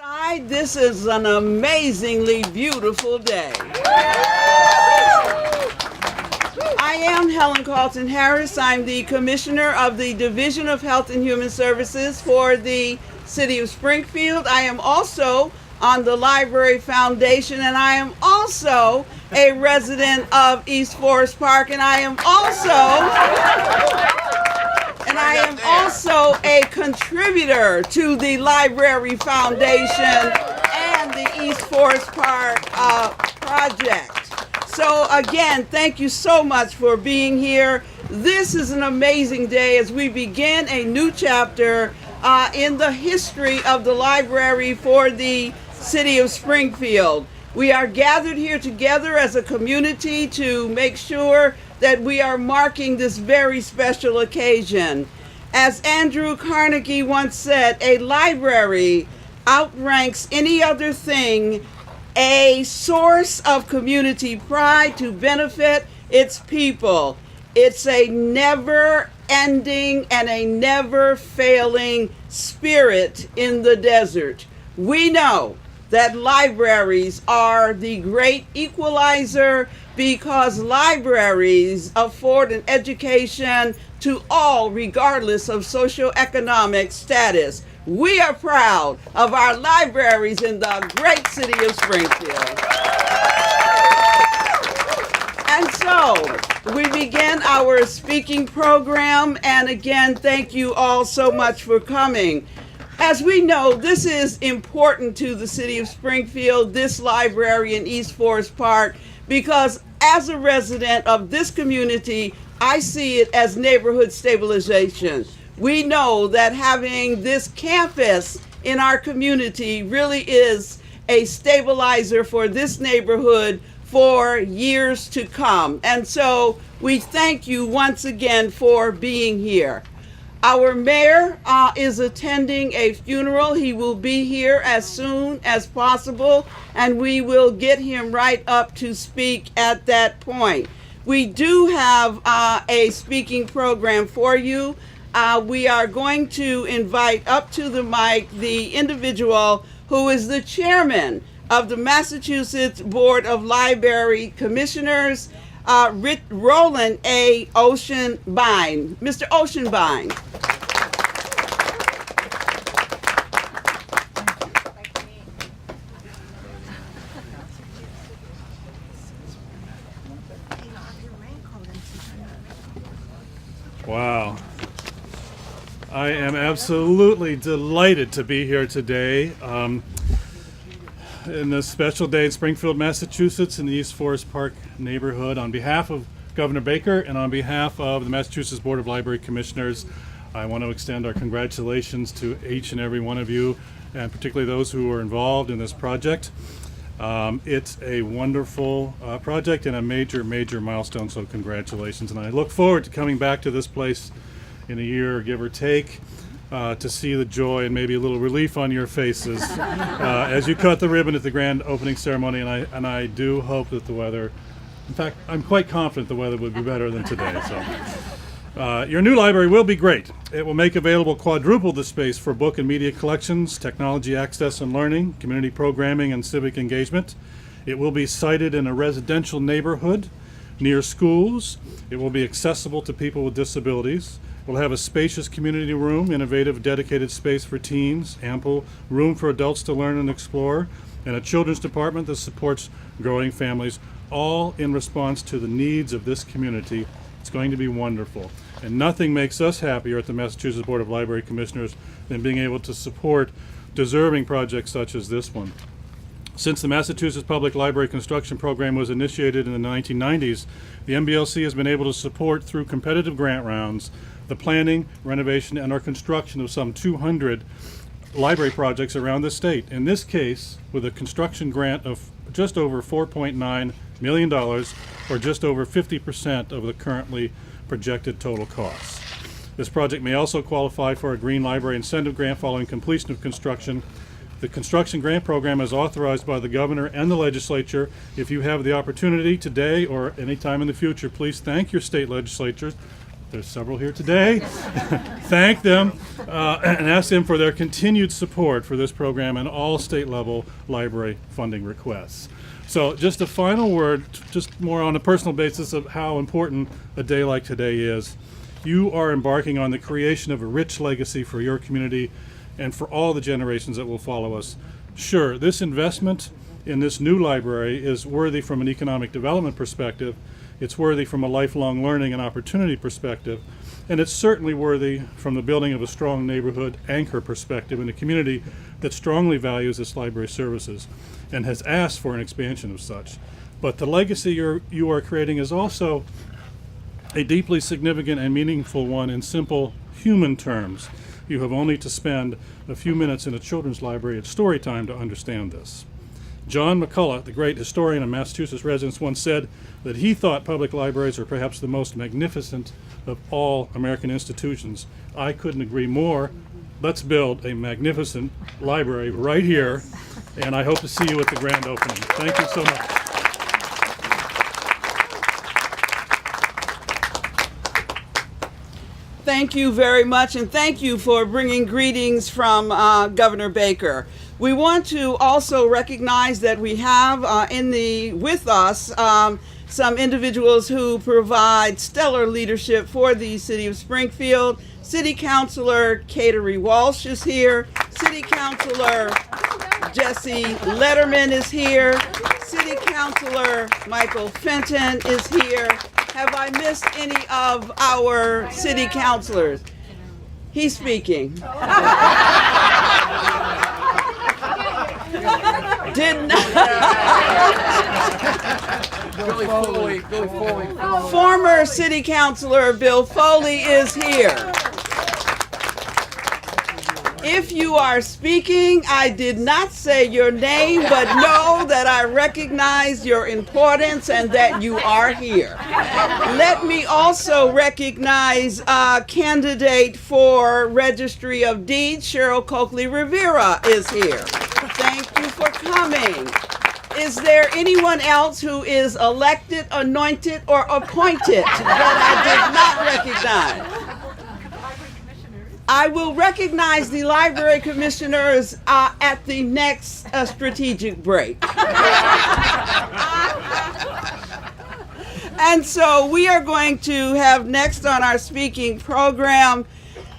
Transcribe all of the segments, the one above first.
Outside, this is an amazingly beautiful day. I am Helen Carlton Harris. I'm the Commissioner of the Division of Health and Human Services for the City of Springfield. I am also on the Library Foundation, and I am also a resident of East Forest Park, and I am also a contributor to the Library Foundation and the East Forest Park project. So again, thank you so much for being here. This is an amazing day as we begin a new chapter in the history of the library for the City of Springfield. We are gathered here together as a community to make sure that we are marking this very special occasion. As Andrew Carnegie once said, a library outranks any other thing a source of community pride to benefit its people. It's a never-ending and a never-failing spirit in the desert. We know that libraries are the great equalizer because libraries afford an education to all regardless of socioeconomic status. We are proud of our libraries in the great city of Springfield. And so we begin our speaking program, and again, thank you all so much for coming. As we know, this is important to the city of Springfield, this library in East Forest Park, because as a resident of this community, I see it as neighborhood stabilization. We know that having this campus in our community really is a stabilizer for this neighborhood for years to come. And so we thank you once again for being here. Our mayor is attending a funeral. He will be here as soon as possible, and we will get him right up to speak at that point. We do have a speaking program for you. We are going to invite up to the mic the individual who is the chairman of the Massachusetts Board of Library Commissioners, Roland A. Oceanbine. Mr. Oceanbine. Wow. I am absolutely delighted to be here today in this special day in Springfield, Massachusetts, in the East Forest Park neighborhood. On behalf of Governor Baker and on behalf of the Massachusetts Board of Library Commissioners, I want to extend our congratulations to each and every one of you, and particularly those who are involved in this project. It's a wonderful project and a major, major milestone, so congratulations. And I look forward to coming back to this place in a year, give or take, to see the joy and maybe a little relief on your faces as you cut the ribbon at the grand opening ceremony. And I do hope that the weather, in fact, I'm quite confident the weather will be better than today. So, your new library will be great. It will make available quadruple the space for book and media collections, technology access and learning, community programming, and civic engagement. It will be sited in a residential neighborhood near schools. It will be accessible to people with disabilities. We'll have a spacious community room, innovative dedicated space for teens, ample room for adults to learn and explore, and a children's department that supports growing families, all in response to the needs of this community. It's going to be wonderful. And nothing makes us happier at the Massachusetts Board of Library Commissioners than being able to support deserving projects such as this one. Since the Massachusetts Public Library Construction Program was initiated in the 1990s, the MBLC has been able to support through competitive grant rounds the planning, renovation, and or construction of some 200 library projects around the state. In this case, with a construction grant of just over $4.9 million, or just over 50% of the currently projected total costs. This project may also qualify for a Green Library Incentive Grant following completion of construction. The construction grant program is authorized by the governor and the legislature. If you have the opportunity today or any time in the future, please thank your state legislatures there's several here today, thank them and ask them for their continued support for this program and all state level library funding requests. So just a final word, just more on a personal basis of how important a day like today is. You are embarking on the creation of a rich legacy for your community and for all the generations that will follow us. Sure, this investment in this new library is worthy from an economic development perspective. It's worthy from a lifelong learning and opportunity perspective, and it's certainly worthy from the building of a strong neighborhood anchor perspective in a community that strongly values its library services and has asked for an expansion of such. But the legacy you are creating is also a deeply significant and meaningful one in simple human terms. You have only to spend a few minutes in a children's library at story time to understand this. John McCullough, the great historian of Massachusetts residents, once said that he thought public libraries are perhaps the most magnificent of all American institutions. I couldn't agree more. Let's build a magnificent library right here, and I hope to see you at the grand opening. Thank you so much. Thank you very much, and thank you for bringing greetings from Governor Baker. We want to also recognize that we have with us some individuals who provide stellar leadership for the City of Springfield. City Councilor Cateri Walsh is here. City Councilor Jesse Letterman is here. City Councilor Michael Fenton is here. Have I missed any of our city councilors? He's speaking. Didn't. Former City Councilor Bill Foley is here. If you are speaking, I did not say your name, but know that I recognize your importance and that you are here. Let me also recognize candidate for Registry of Deeds, Cheryl Coakley Rivera is here. Thank you for coming. Is there anyone else who is elected, anointed, or appointed that I did not recognize? I will recognize the library commissioners at the next strategic break. And so we are going to have next on our speaking program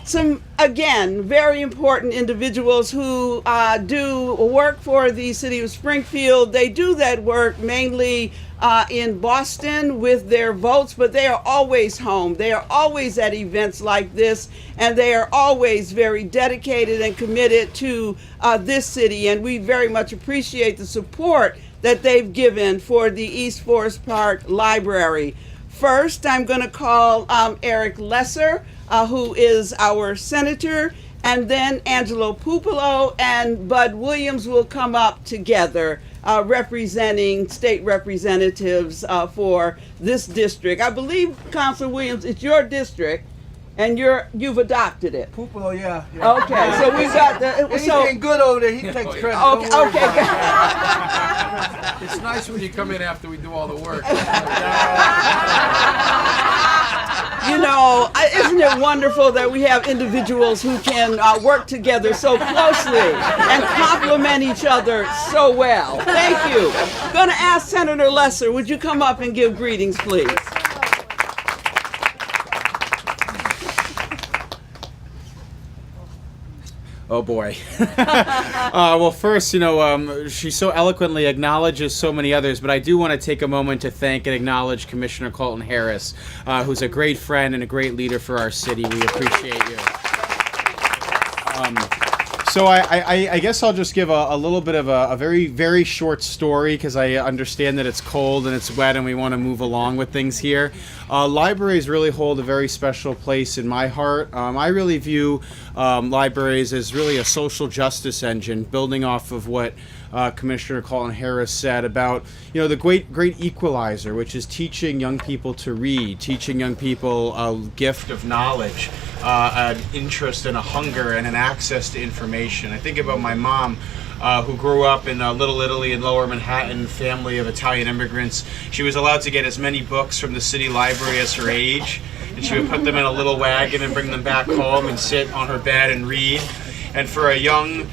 some, again, very important individuals who do work for the City of Springfield. They do that work mainly in Boston with their votes, but they are always home. They are always at events like this, and they are always very dedicated and committed to this city, and we very much appreciate the support that they've given for the East Forest Park Library. First, I'm going to call Eric Lesser, who is our senator, and then Angelo Pupolo and Bud Williams will come up together representing state representatives for this district. I believe, Councilor Williams, it's your district, and you've adopted it. Pupolo, yeah. Okay, so we got the... Anything good over there, he takes credit. Okay, It's nice when you come in after we do all the work. You know, isn't it wonderful that we have individuals who can work together so closely and complement each other so well? Thank you. I'm going to ask Senator Lesser, would you come up and give greetings, please? Oh boy. Well, first, she so eloquently acknowledges so many others, but I do want to take a moment to thank and acknowledge Commissioner Colton Harris, who's a great friend and a great leader for our city. We appreciate you. So I guess I'll just give a little bit of a very, very short story because I understand that it's cold and it's wet and we want to move along with things here. Libraries really hold a very special place in my heart. I really view libraries as really a social justice engine, building off of what Commissioner Colton Harris said about, the great equalizer, which is teaching young people to read, teaching young people a gift of knowledge, an interest and a hunger and an access to information. I think about my mom, who grew up in Little Italy in Lower Manhattan, family of Italian immigrants. She was allowed to get as many books from the city library as her age. and she would put them in a little wagon and bring them back home and sit on her bed and read. And for a young,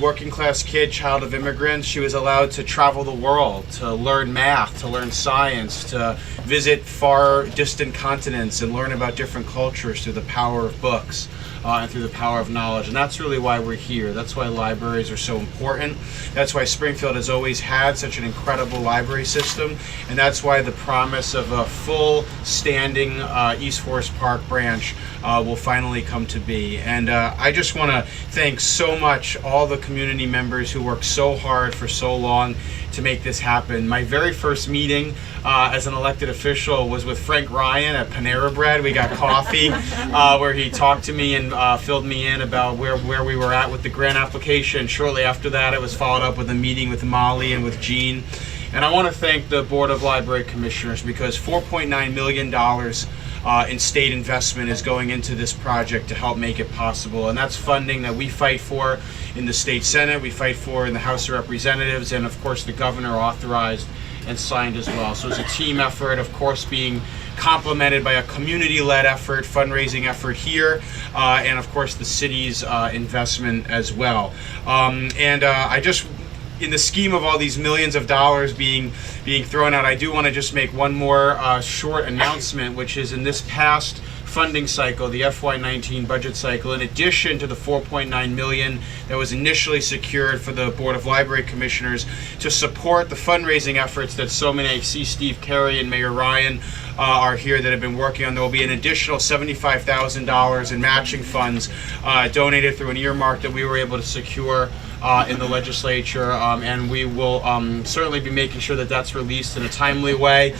working class kid, child of immigrants, she was allowed to travel the world, to learn math, to learn science, to visit far distant continents and learn about different cultures through the power of books. And through the power of knowledge. And that's really why we're here. That's why libraries are so important. That's why Springfield has always had such an incredible library system. And that's why the promise of a full standing East Forest Park branch will finally come to be. And I just want to thank so much all the community members who worked so hard for so long to make this happen. My very first meeting as an elected official was with Frank Ryan at Panera Bread. We got coffee where he talked to me and filled me in about where we were at with the grant application. Shortly after that, it was followed up with a meeting with Molly and with Jean. And I want to thank the Board of Library Commissioners because $4.9 million in state investment is going into this project to help make it possible. And that's funding that we fight for in the state Senate, we fight for in the House of Representatives, and of course the governor authorized and signed as well. So it's a team effort, of course, being complemented by a community-led effort, fundraising effort here, and of course the city's investment as well. I just, in the scheme of all these millions of dollars being thrown out, I do want to just make one more short announcement, which is in this past funding cycle, the FY19 budget cycle, in addition to the $4.9 million that was initially secured for the Board of Library Commissioners to support the fundraising efforts that so many, I see Steve Carey and Mayor Ryan are here that have been working on. There will be an additional $75,000 in matching funds donated through an earmark that we were able to secure in the legislature, and we will certainly be making sure that that's released in a timely way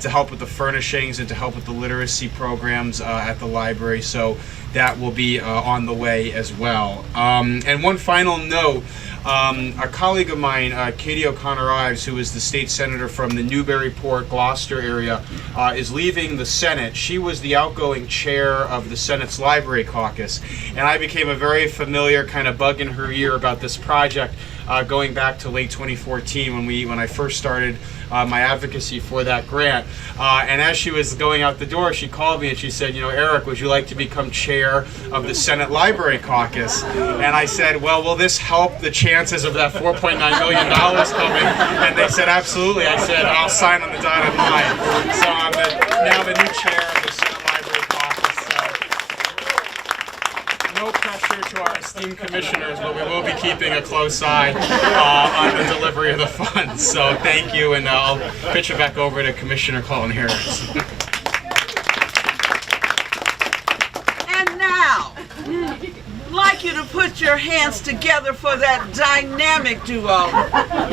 to help with the furnishings and to help with the literacy programs at the library. So that will be on the way as well. And one final note, a colleague of mine, Katie O'Connor Ives, who is the state senator from the Newburyport, Gloucester area, is leaving the Senate. She was the outgoing chair of the Senate's Library Caucus, and I became a very familiar kind of bug in her ear about this project going back to late 2014 when I first started my advocacy for that grant. And as she was going out the door, she called me and she said, Eric, would you like to become chair of the Senate Library Caucus? And I said, well, will this help the chances of that $4.9 million coming? And they said, absolutely. I said, I'll sign on the dotted line. So I'm now the new chair of the Senate Library Caucus. No pressure to our esteemed commissioners, but we will be keeping a close eye on the delivery of the funds. So thank you, and I'll pitch it back over to Commissioner Colin Harris. And now, I'd like you to put your hands together for that dynamic duo.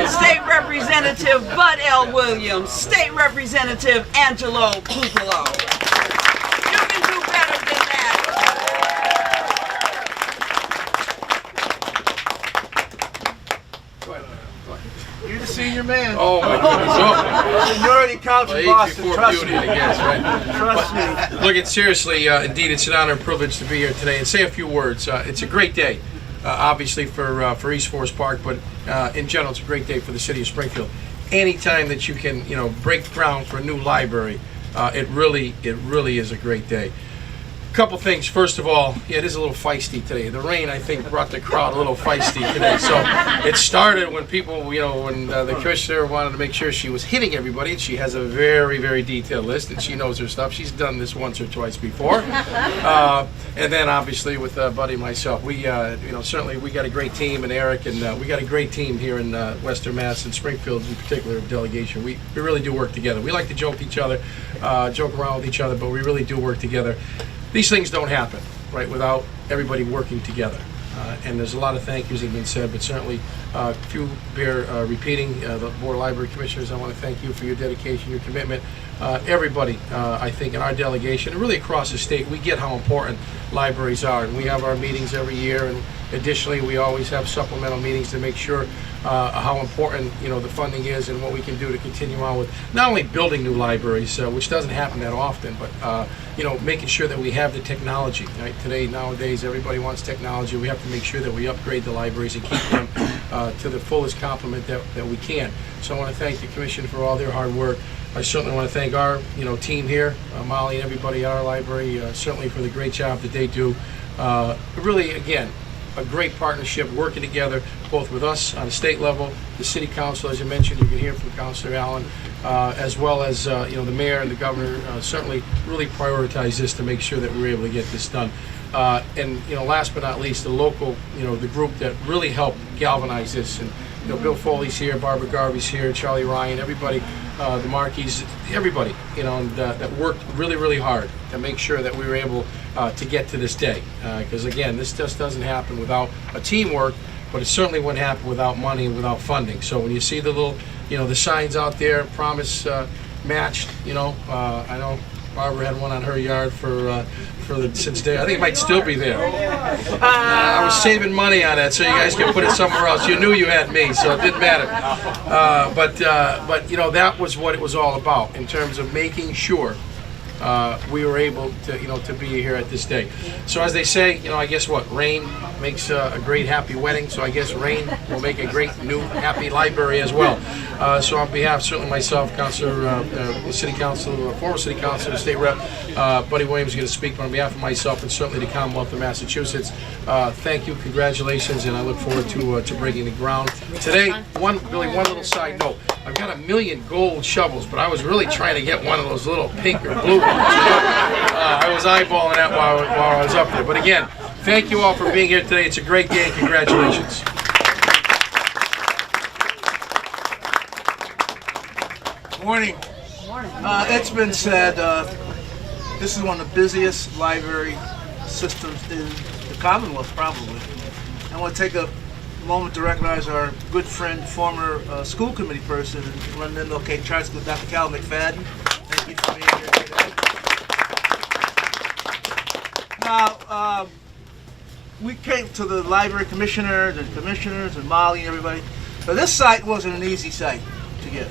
State Representative Bud L. Williams, State Representative Angelo Pupolo. You can do better than that. You're the senior man. Oh my goodness. Seniority counts Oh, in age Boston, before trust beauty, me. I guess, right? Trust me. Look, it's seriously, indeed, it's an honor and privilege to be here today and say a few words. It's a great day, obviously for East Forest Park, but in general, it's a great day for the city of Springfield. Anytime that you can, break ground for a new library, it really is a great day. Couple things. First of all, it is a little feisty today. The rain, I think, brought the crowd a little feisty today. So it started when people, when the commissioner wanted to make sure she was hitting everybody. And she has a very, very detailed list, and she knows her stuff. She's done this once or twice before. And then, obviously, with Buddy and myself, we, certainly we got a great team, and Eric, and we got a great team here in Western Mass and Springfield in particular, delegation. We really do work together. We like to joke around with each other, but we really do work together. These things don't happen, right, without everybody working together. And there's a lot of thank yous that have been said, but certainly a few bear repeating. The Board of Library Commissioners, I want to thank you for your dedication, your commitment. Everybody, I think, in our delegation, and really across the state, we get how important libraries are. And we have our meetings every year, and additionally, we always have supplemental meetings to make sure how important the funding is and what we can do to continue on with not only building new libraries, which doesn't happen that often, but making sure that we have the technology. Right? Nowadays, everybody wants technology. We have to make sure that we upgrade the libraries and keep them to the fullest complement that we can. So I want to thank the Commission for all their hard work. I certainly want to thank our team here, Molly and everybody at our library, certainly for the great job that they do. Really, again, a great partnership, working together, both with us on the state level, the city council, as you mentioned, you can hear from Councilor Allen, as well as the mayor and the governor. Certainly, really prioritize this to make sure that we're able to get this done. And last but not least, the local, the group that really helped galvanize this. And Bill Foley's here, Barbara Garvey's here, Charlie Ryan, everybody, the Markeys, everybody, and that worked really, really hard to make sure that we were able to get to this day. Because again, this just doesn't happen without a teamwork, but it certainly wouldn't happen without money and without funding. So when you see the little, the signs out there, promise matched, I know Barbara had one on her yard for since day. I think it might still be there. I was saving money on that, so you guys can put it somewhere else. You knew you had me, so it didn't matter. But that was what it was all about in terms of making sure we were able to be here at this day. So as they say, I guess what rain makes a great happy wedding. So I guess rain will make a great new happy library as well. So on behalf, certainly myself, Councilor, City Council, former City Councilor, State Rep, Buddy Williams is going to speak, but on behalf of myself and certainly the Commonwealth of Massachusetts, thank you, congratulations, and I look forward to breaking the ground today. One little side note: I've got 1 million gold shovels, but I was really trying to get one of those little pink or blue ones. I was eyeballing that while I was up there. But again, thank you all for being here today. It's a great day, and congratulations. Morning. It's been said, this is one of the busiest library systems in the Commonwealth, probably. I want to take a moment to recognize our good friend, former school committee person in London, Cape Charter School, Dr. Cal McFadden. Thank you for being here today. Now, we came to the library commissioners and Molly and everybody, but this site wasn't an easy site to get.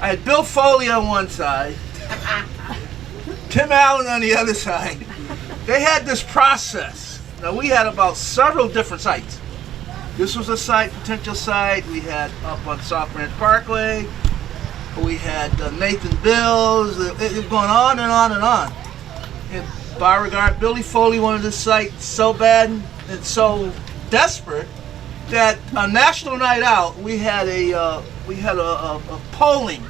I had Bill Foley on one side, Tim Allen on the other side. They had this process. Now, we had about several different sites. This was a potential site. We had up on South Branch Parkway. We had Nathan Bills. It was going on and on and on. And by regard, Billy Foley wanted this site so bad and so desperate that on National Night Out, we had a polling,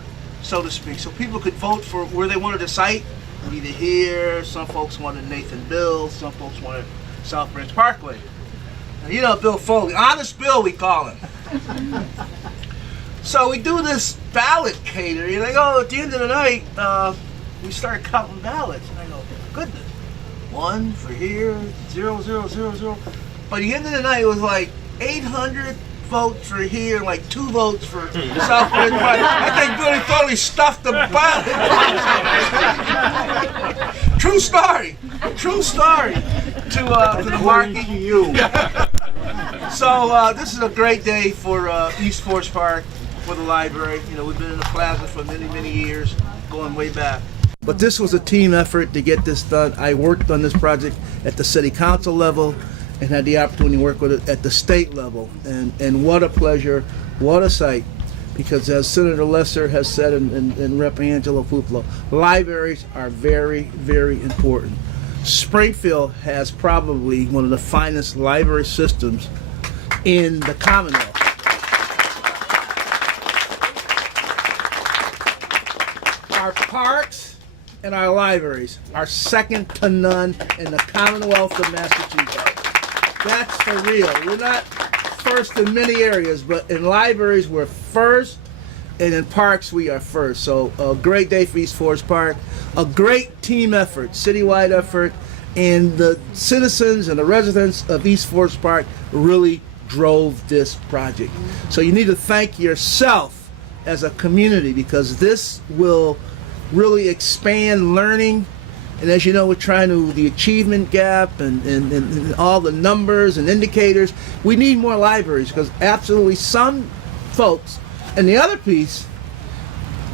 so to speak, so people could vote for where they wanted a site. Either here, some folks wanted Nathan Bills, some folks wanted South Branch Parkway. Now, Bill Foley, Honest Bill, we call him. So we do this ballot catering, and I go, at the end of the night, we start counting ballots, and I go, goodness, 1 for here, 0, 0, 0, 0. By the end of the night, it was like 800 votes for here, like 2 votes for South Branch Parkway. I think Billy Foley stuffed the ballot. True story to the market. So this is a great day for East Forest Park, for the library. We've been in the plaza for many, many years, going way back. But this was a team effort to get this done. I worked on this project at the city council level and had the opportunity to work with it at the state level. And what a pleasure, what a sight. Because as Senator Lesser has said and Rep. Angelo Fuplo, libraries are very, very important. Springfield has probably one of the finest library systems in the Commonwealth. Our parks and our libraries are second to none in the Commonwealth of Massachusetts. That's for real. We're not first in many areas, but in libraries we're first, and in parks we are first. So a great day for East Forest Park, a great team effort, citywide effort, and the citizens and the residents of East Forest Park really drove this project. So you need to thank yourself as a community, because this will really expand learning. And as you know, we're trying to the achievement gap and all the numbers and indicators. We need more libraries, because absolutely some folks. And the other piece,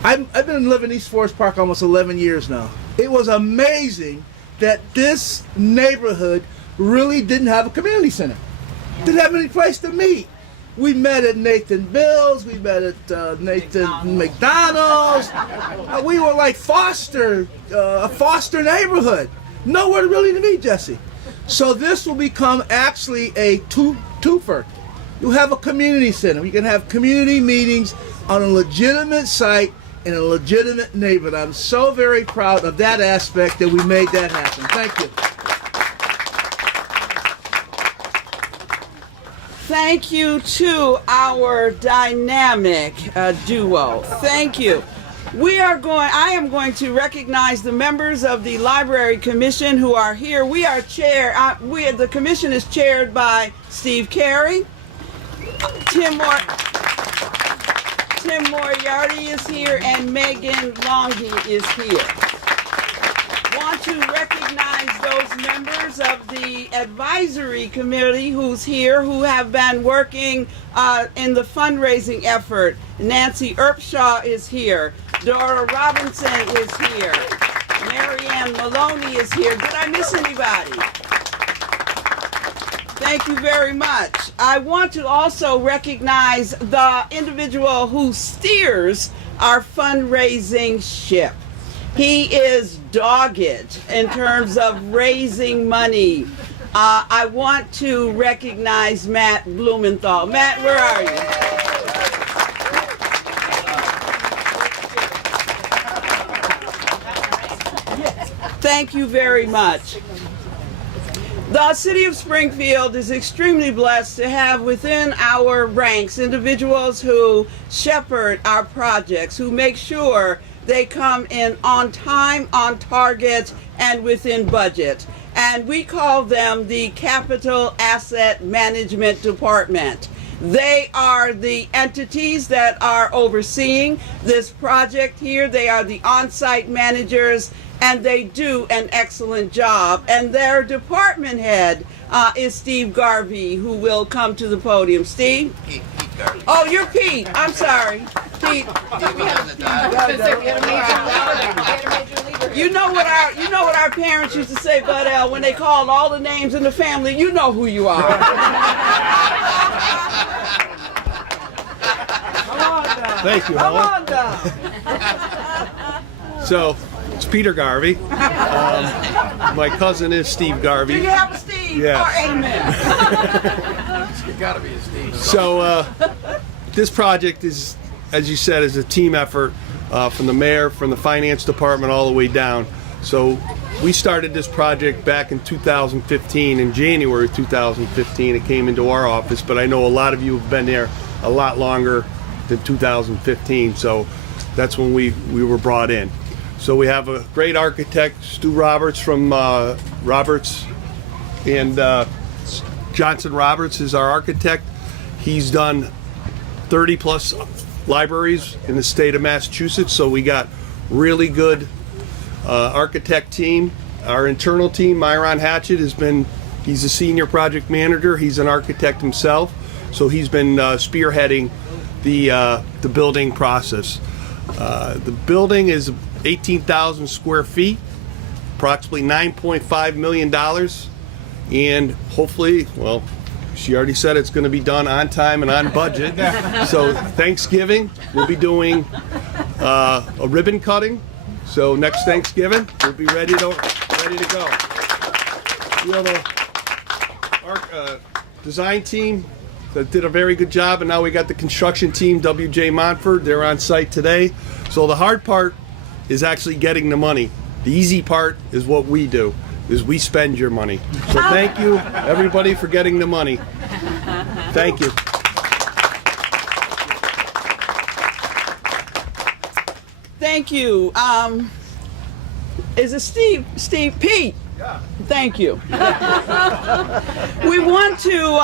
I've been living in East Forest Park almost 11 years now. It was amazing that this neighborhood really didn't have a community center. Didn't have any place to meet. We met at Nathan Bill's. We met at Nathan McDonald's. We were like a foster neighborhood. Nowhere really to meet, Jesse. So this will become actually a twofer. You have a community center. We can have community meetings on a legitimate site in a legitimate neighborhood. I'm so very proud of that aspect that we made that happen. Thank you. Thank you to our dynamic duo. Thank you. I am going to recognize the members of the Library Commission who are here. The commission is chaired by Steve Carey. Tim Moriarty is here, and Megan Longy is here. Want to recognize those members of the advisory committee who have been working in the fundraising effort. Nancy Earpshaw is here. Dora Robinson is here. Marianne Maloney is here. Did I miss anybody? Thank you very much. I want to also recognize the individual who steers our fundraising ship. He is dogged in terms of raising money. I want to recognize Matt Blumenthal. Matt, where are you? Thank you very much. The City of Springfield is extremely blessed to have within our ranks individuals who shepherd our projects, who make sure they come in on time, on target, and within budget. And we call them the Capital Asset Management Department. They are the entities that are overseeing this project here. They are the on-site managers, and they do an excellent job. And their department head is Steve Garvey, who will come to the podium. Steve? Pete Garvey. Oh, you're Pete. I'm sorry. Pete. You know what our parents used to say, Bud L, when they called all the names in the family, you know who you are. Thank you, Come Helen. on down. So, it's Peter Garvey. My cousin is Steve Garvey. Do you have a Steve? Yes. Or amen. You gotta be a Steve. So, this project is, as you said, is a team effort from the mayor, from the finance department, all the way down. So, we started this project back in 2015, in January 2015. It came into our office, but I know a lot of you have been there a lot longer than 2015. So, that's when we were brought in. So we have a great architect, Stu Roberts from Roberts, and Johnson Roberts is our architect. He's done 30 plus libraries in the state of Massachusetts, so we got really good architect team. Our internal team, Myron Hatchett, he's a senior project manager. He's an architect himself, so he's been spearheading the building process. The building is 18,000 square feet, approximately $9.5 million, and hopefully, well, she already said it's going to be done on time and on budget. So Thanksgiving, we'll be doing a ribbon cutting. So next Thanksgiving, we'll be ready to go. We have a design team that did a very good job, and now we got the construction team, WJ Montford. They're on site today. So the hard part is actually getting the money. The easy part is what we do, is we spend your money. So thank you, everybody, for getting the money. Thank you. Thank you. Is it Steve? Pete? Yeah. Thank you. We want to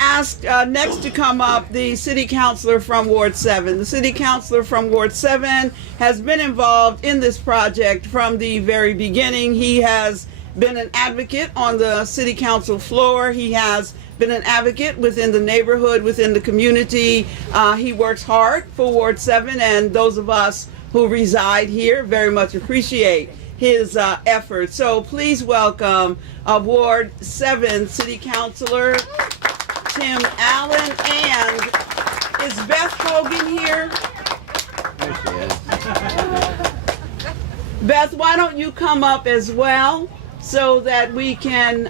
ask next to come up the city councilor from Ward 7. The city councilor from Ward 7 has been involved in this project from the very beginning. He has been an advocate on the city council floor. He has been an advocate within the neighborhood, within the community. He works hard for Ward 7, and those of us who reside here very much appreciate his efforts. So please welcome Ward 7 City Councilor Tim Allen. And is Beth Hogan here? Beth, why don't you come up as well so that we can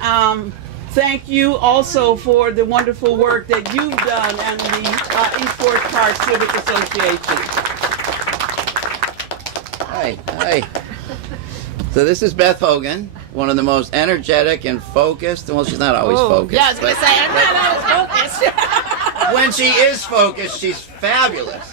thank you also for the wonderful work that you've done and the East Forest Park Civic Association. Hi. So this is Beth Hogan, one of the most energetic and focused. Well, she's not always focused. Yeah, I was going to say, I'm not always focused. When she is focused, she's fabulous.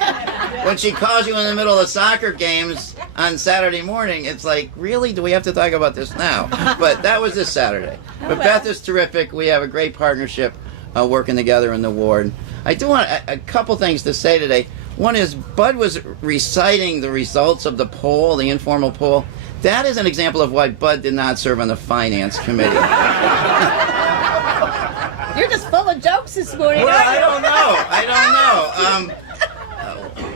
When she calls you in the middle of soccer games on Saturday morning, it's like, really? Do we have to talk about this now? But that was this Saturday. But Beth is terrific. We have a great partnership working together in the ward. I do want a couple things to say today. One is Bud was reciting the results of the poll, the informal poll. That is an example of why Bud did not serve on the finance committee. You're just full of jokes this morning. Well, I don't know.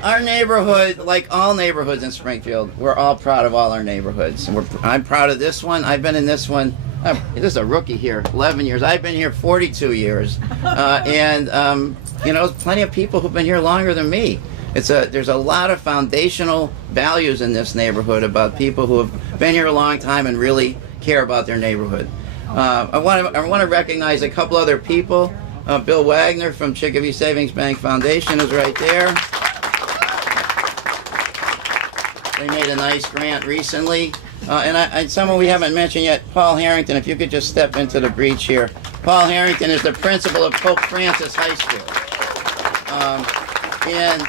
Our neighborhood, like all neighborhoods in Springfield, we're all proud of all our neighborhoods. And I'm proud of this one. I've been in this one. This is a rookie here, 11 years. I've been here 42 years. There's plenty of people who've been here longer than me. There's a lot of foundational values in this neighborhood about people who have been here a long time and really care about their neighborhood. I want to recognize a couple other people. Bill Wagner from Chicopee Savings Bank Foundation is right there. They made a nice grant recently. And someone we haven't mentioned yet, Paul Harrington, if you could just step into the breach here. Paul Harrington is the principal of Pope Francis High School. And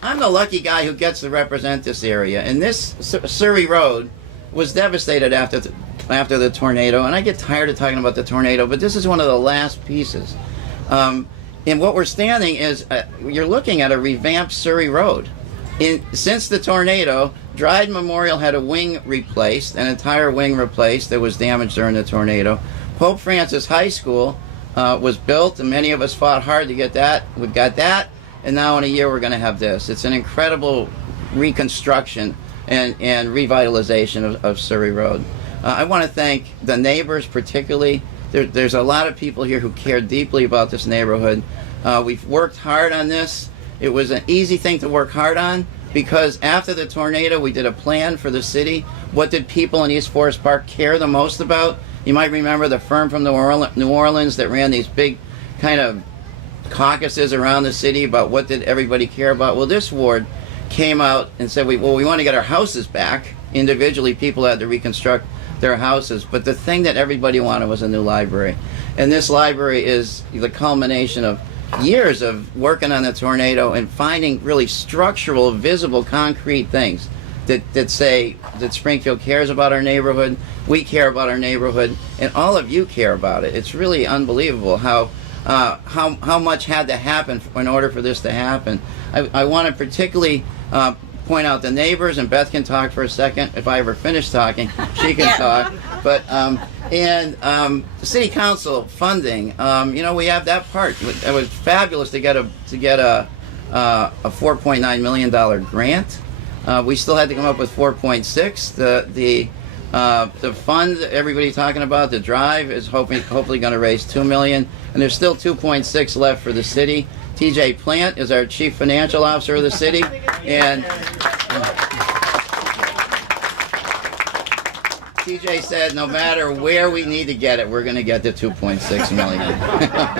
I'm the lucky guy who gets to represent this area. And this Surrey Road was devastated after the tornado. And I get tired of talking about the tornado, but this is one of the last pieces. And what we're standing is, you're looking at a revamped Surrey Road. Since the tornado, Dryden Memorial had a wing replaced, an entire wing replaced that was damaged during the tornado. Pope Francis High School was built, and many of us fought hard to get that. We've got that, and now in a year we're going to have this. It's an incredible reconstruction and revitalization of Surrey Road. I want to thank the neighbors particularly. There's a lot of people here who care deeply about this neighborhood. We've worked hard on this. It was an easy thing to work hard on because after the tornado we did a plan for the city. What did people in East Forest Park care the most about? You might remember the firm from New Orleans that ran these big kind of caucuses around the city about what did everybody care about. Well, this ward came out and said, we want to get our houses back. Individually, people had to reconstruct their houses, but the thing that everybody wanted was a new library. And this library is the culmination of years of working on the tornado and finding really structural, visible, concrete things that say that Springfield cares about our neighborhood, we care about our neighborhood, and all of you care about it. It's really unbelievable how much had to happen in order for this to happen. I want to particularly point out the neighbors, and Beth can talk for a second. If I ever finish talking, she can talk. But the city council funding, we have that part. It was fabulous to get a $4.9 million grant. We still had to come up with 4.6. The fund everybody's talking about, the drive, is hopefully going to raise $2 million, and there's still 2.6 left for the city. TJ Plant is our chief financial officer of the city, and TJ said no matter where we need to get it, we're going to get the 2.6 million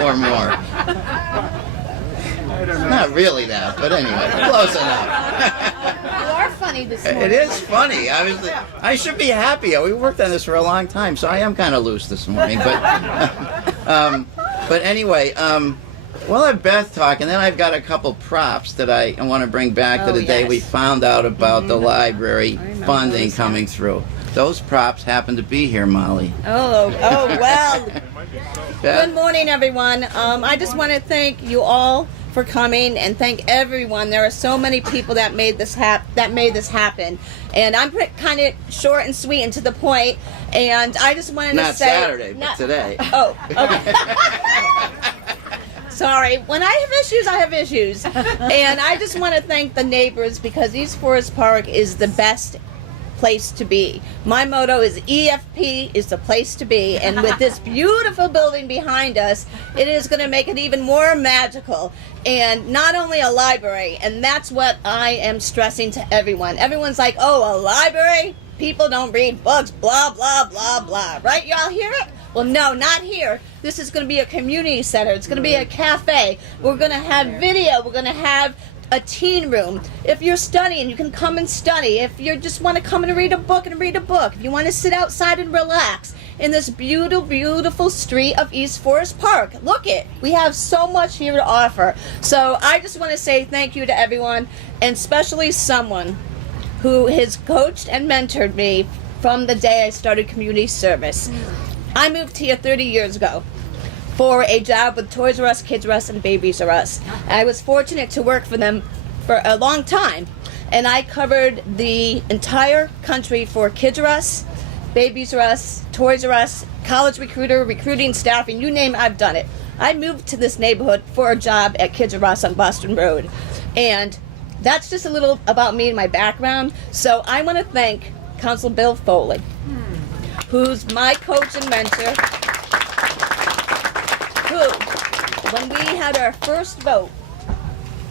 or more. Not really that, but anyway, close enough. You are funny this morning. It is funny. I should be happy. We worked on this for a long time, so I am kind of loose this morning. But anyway, we'll have Beth talk, and then I've got a couple props that I want to bring back to the day we found out about the library funding coming through. Those props happen to be here, Molly. Oh, well. Beth? Good morning, everyone. I just want to thank you all for coming and thank everyone. There are so many people that made this happen. And I'm kind of short and sweet and to the point. And I just wanted to say... Not Saturday, but today. Oh, okay. Sorry. When I have issues, I have issues. And I just want to thank the neighbors because East Forest Park is the best place to be. My motto is EFP is the place to be, and with this beautiful building behind us, it is going to make it even more magical. And not only a library, and that's what I am stressing to everyone. Everyone's like, oh, a library? People don't read books, blah, blah, blah, blah. Right? Y'all hear it? Well, no, not here. This is going to be a community center. It's going to be a cafe. We're going to have video. We're going to have a teen room. If you're studying, you can come and study. If you just want to come and read a book, If you want to sit outside and relax in this beautiful, beautiful street of East Forest Park. Look it. We have so much here to offer. So I just want to say thank you to everyone, and especially someone who has coached and mentored me from the day I started community service. I moved here 30 years ago for a job with Toys R Us, Kids R Us, and Babies R Us. I was fortunate to work for them for a long time, and I covered the entire country for Kids R Us, Babies R Us, Toys R Us, College Recruiter, recruiting, staffing, you name it, I've done it. I moved to this neighborhood for a job at Kids R Us on Boston Road, and that's just a little about me and my background. So I want to thank Council Bill Foley, who's my coach and mentor, who, when we had our first vote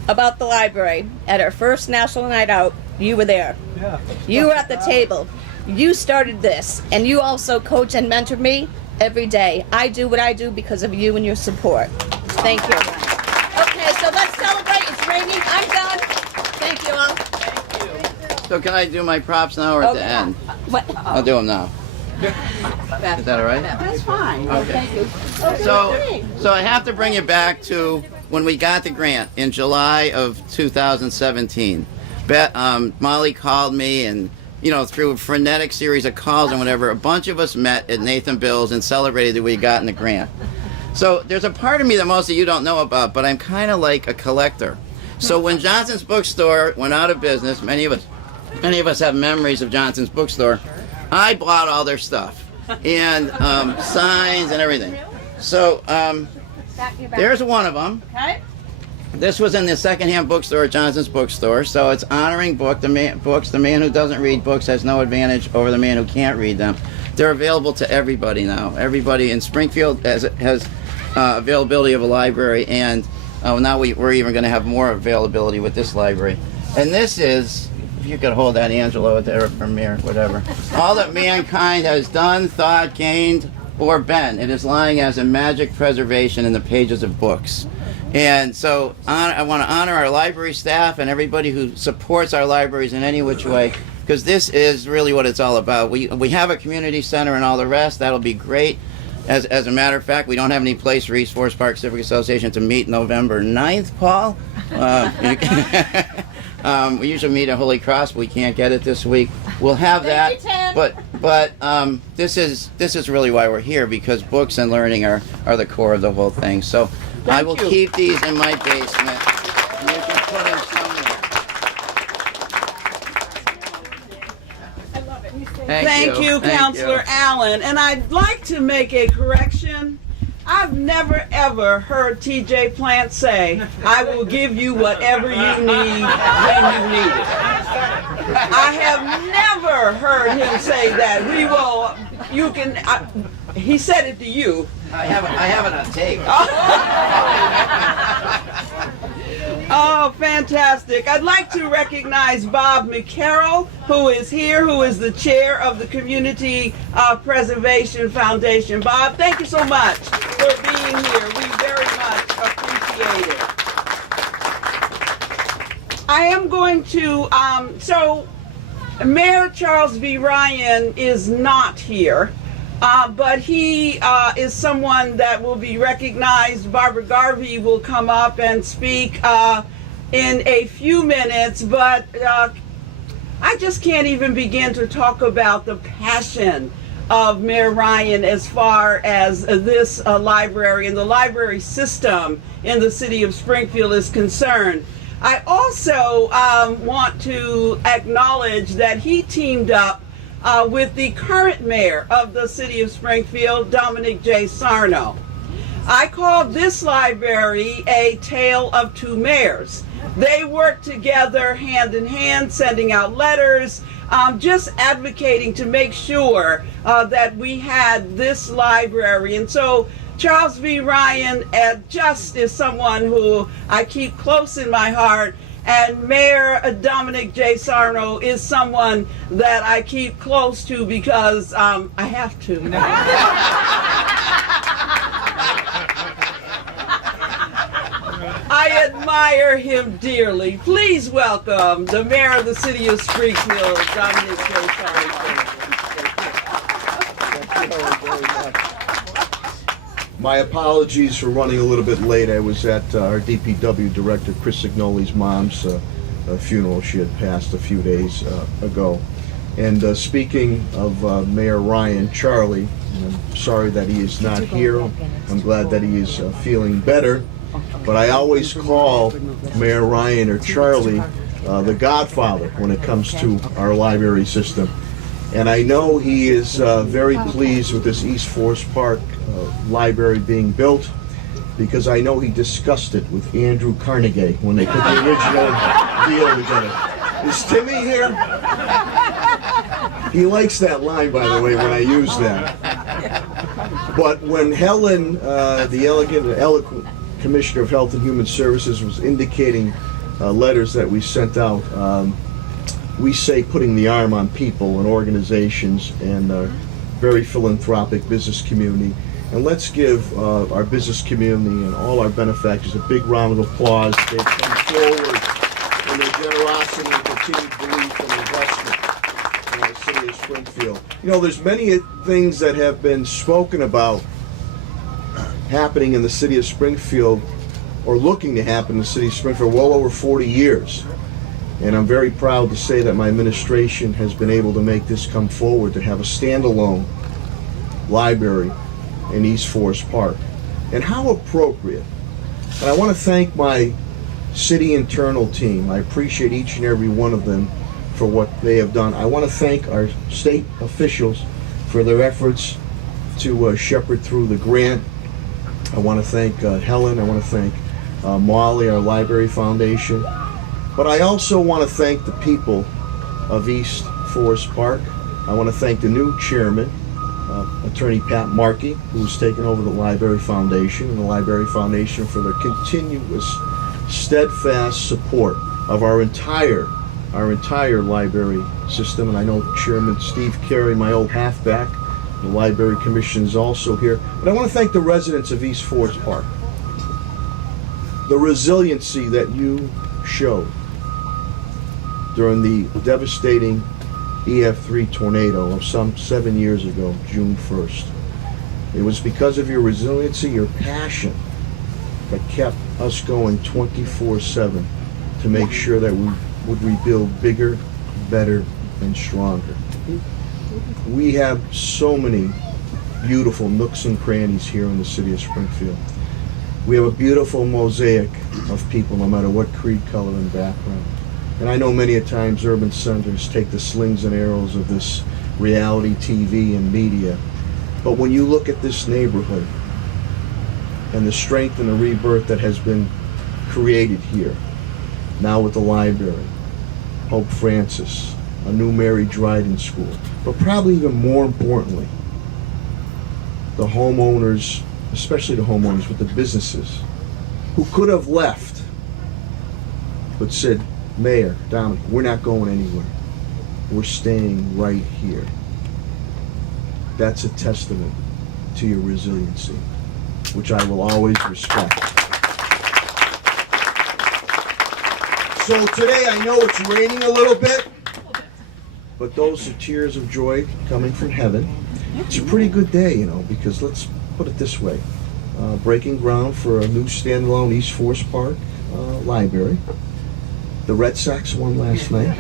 about the library at our first National Night Out, you were there. Yeah. You were at the table. You started this, and you also coach and mentor me every day. I do what I do because of you and your support. Thank you. Okay, so let's celebrate. It's raining. I'm done. Thank you all. So can I do my props now or at the end? What? I'll do them now. Is that all right? That's fine. Okay. Thank you. So I have to bring you back to when we got the grant in July of 2017. Molly called me, and through a frenetic series of calls and whatever, a bunch of us met at Nathan Bill's and celebrated that we had gotten the grant. So there's a part of me that most of you don't know about, but I'm kind of like a collector. So when Johnson's Bookstore went out of business, many of us have memories of Johnson's Bookstore. I bought all their stuff and signs and everything. So there's one of them. Okay. This was in the secondhand bookstore at Johnson's Bookstore, so it's honoring books. The man who doesn't read books has no advantage over the man who can't read them. They're available to everybody now. Everybody in Springfield has availability of a library, and now we're even going to have more availability with this library. And this is, if you could hold that, Angelo, there, or Mir, whatever. All that mankind has done, thought, gained, or been. It is lying as a magic preservation in the pages of books. And so I want to honor our library staff and everybody who supports our libraries in any which way, because this is really what it's all about. We have a community center and all the rest. That'll be great. As a matter of fact, we don't have any place for East Forest Park Civic Association to meet November 9th, Paul. We usually meet at Holy Cross, but we can't get it this week. We'll have that. But this is really why we're here, because books and learning are the core of the whole thing. So I will keep these in my basement, and you can put them somewhere. Thank you, Councilor Allen. And I'd like to make a correction. I've never, ever heard T.J. Plant say, I will give you whatever you need when you need it. I have never heard him say that. He said it to you. I have it on tape. Oh, fantastic. I'd like to recognize Bob McCarroll, who is here, who is the chair of the Community Preservation Foundation. Bob, thank you so much for being here. We very much appreciate it. I am going to, so Mayor Charles V. Ryan is not here. But he is someone that will be recognized. Barbara Garvey will come up and speak in a few minutes, but I just can't even begin to talk about the passion of Mayor Ryan as far as this library and the library system in the city of Springfield is concerned. I also want to acknowledge that he teamed up with the current mayor of the city of Springfield, Dominic J. Sarno. I called this library a tale of two mayors. They worked together hand in hand, sending out letters, just advocating to make sure that we had this library. And so Charles V. Ryan just is someone who I keep close in my heart, and Mayor Dominic J. Sarno is someone that I keep close to because I have to. I admire him dearly. Please welcome the Mayor of the City of Springfield, Dominic J. Sarno. My apologies for running a little bit late. I was at our DPW director, Chris Signoli's mom's funeral. She had passed a few days ago. And speaking of Mayor Ryan, Charlie, I'm sorry that he is not here. I'm glad that he is feeling better. But I always call Mayor Ryan or Charlie the godfather when it comes to our library system. And I know he is very pleased with this East Forest Park library being built, because I know he discussed it with Andrew Carnegie when they put the original deal together. Is Timmy here? He likes that line, by the way, when I use that. But when Helen, the eloquent Commissioner of Health and Human Services, was indicating letters that we sent out, we say putting the arm on people and organizations and very philanthropic business community. And let's give our business community and all our benefactors a big round of applause. They've come forward in their generosity and continued belief and investment in our city of Springfield. You know, there's many things that have been spoken about happening in the city of Springfield, or looking to happen in the city of Springfield, well over 40 years. And I'm very proud to say that my administration has been able to make this come forward, to have a standalone library in East Forest Park. And how appropriate. And I want to thank my city internal team. I appreciate each and every one of them for what they have done. I want to thank our state officials for their efforts to shepherd through the grant. I want to thank Helen. I want to thank Molly, our Library Foundation. But I also want to thank the people of East Forest Park. I want to thank the new chairman, Attorney Pat Markey, who's taken over the Library Foundation, and the Library Foundation for their continuous, steadfast support of our entire library system. And I know Chairman Steve Carey, my old halfback, the Library Commission, is also here. But I want to thank the residents of East Forest Park. The resiliency that you showed during the devastating EF3 tornado of some 7 years ago, June 1st. It was because of your resiliency, your passion, that kept us going 24/7 to make sure that we would rebuild bigger, better, and stronger. We have so many beautiful nooks and crannies here in the city of Springfield. We have a beautiful mosaic of people, no matter what creed, color, and background. And I know many a times urban centers take the slings and arrows of this reality TV and media. But when you look at this neighborhood and the strength and the rebirth that has been created here, now with the library, Pope Francis, a new Mary Dryden School, but probably even more importantly, the homeowners, especially the homeowners with the businesses, who could have left, but said, Mayor, Dominic, we're not going anywhere. We're staying right here. That's a testament to your resiliency, which I will always respect. So today, I know it's raining a little bit, but those are tears of joy coming from heaven. It's a pretty good day, you know, because let's put it this way. Breaking ground for a new standalone East Forest Park library. The Red Sox won last night.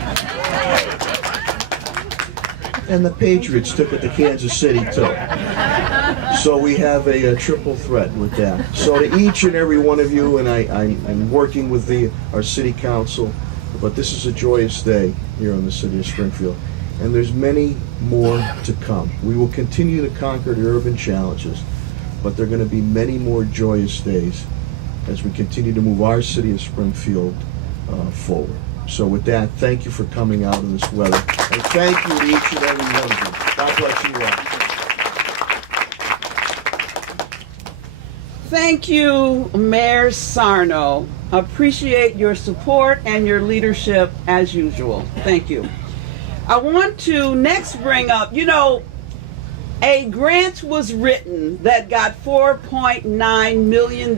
And the Patriots took it to Kansas City, too. So we have a triple threat with that. So to each and every one of you, and I'm working with our city council, but this is a joyous day here in the city of Springfield. And there's many more to come. We will continue to conquer the urban challenges, but there are going to be many more joyous days as we continue to move our city of Springfield forward. So with that, thank you for coming out in this weather. And thank you to each and every one of you. God bless you all. Thank you, Mayor Sarno. Appreciate your support and your leadership as usual. Thank you. I want to next bring up, a grant was written that got $4.9 million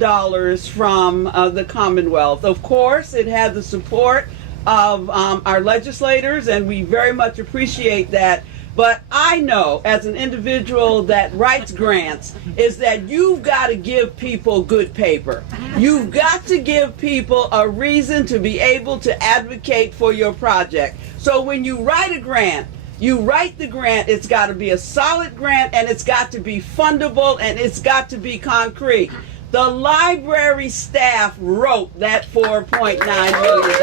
from the Commonwealth. Of course, it had the support of our legislators, and we very much appreciate that. But I know, as an individual that writes grants, is that you've got to give people good paper. You've got to give people a reason to be able to advocate for your project. So when you write a grant, it's got to be a solid grant, and it's got to be fundable, and it's got to be concrete. The library staff wrote that $4.9 million.